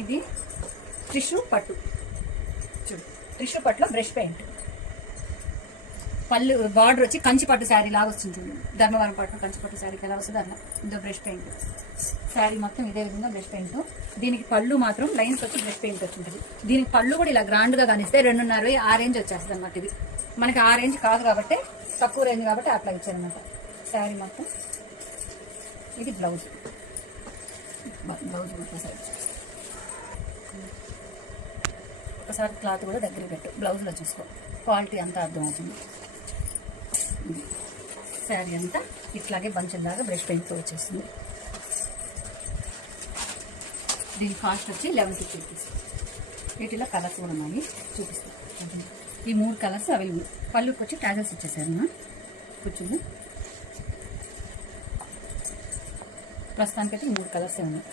ఇది టిష్యూ పట్టు, చూడు టిష్యూ పట్టులో బ్రష్ పెయింట్. పళ్ళు బార్డర్ వచ్చి కంచి పట్టు శారీ లాగా వస్తుంది. ధర్మవరం పట్టు కంచి పట్టు శారీకి ఎలా వస్తుంది అలా. ఇదో బ్రష్ పెయింట్. శారీ మొత్తం ఇదే విధంగా బ్రష్ పెయింట్. దీనికి పళ్ళు మాత్రం లైన్స్ వచ్చి బ్రష్ పెయింట్ వచ్చింటుంది. దీనికి పళ్ళు కూడా ఇలా గ్రాండ్గా కానిస్తే 2.5 ఆ రేంజ్ వచ్చేస్తుంది అన్నమాట. ఇది మనకి ఆ రేంజ్ కాదు కాబట్టి, తక్కువ రేంజ్ కాబట్టి అట్లా ఇచ్చారనమాట శారీ మొత్తం. ఇది బ్లౌజ్. ఒకసారి క్లాత్ కూడా దగ్గర పెట్టు, బ్లౌజ్లో చూసుకో క్వాలిటీ అంతా అర్థమవుతుంది. శారీ అంతా ఇట్లాగే బంచుల్లాగా బ్రష్ పెయింట్తో వచ్చేస్తుంది. దీని కాస్ట్ వచ్చి 1150 రూపీస్. వీటిలో కలర్స్ కూడా ఉన్నాయి, చూపిస్తాను. ఈ 3 కలర్స్ అవైలబుల్. పళ్ళుకి వచ్చి ట్యాజల్స్ ఇచ్చేసారు కూర్చుని. ప్రస్తుతానికైతే 3 కలర్స్ ఉన్నాయి.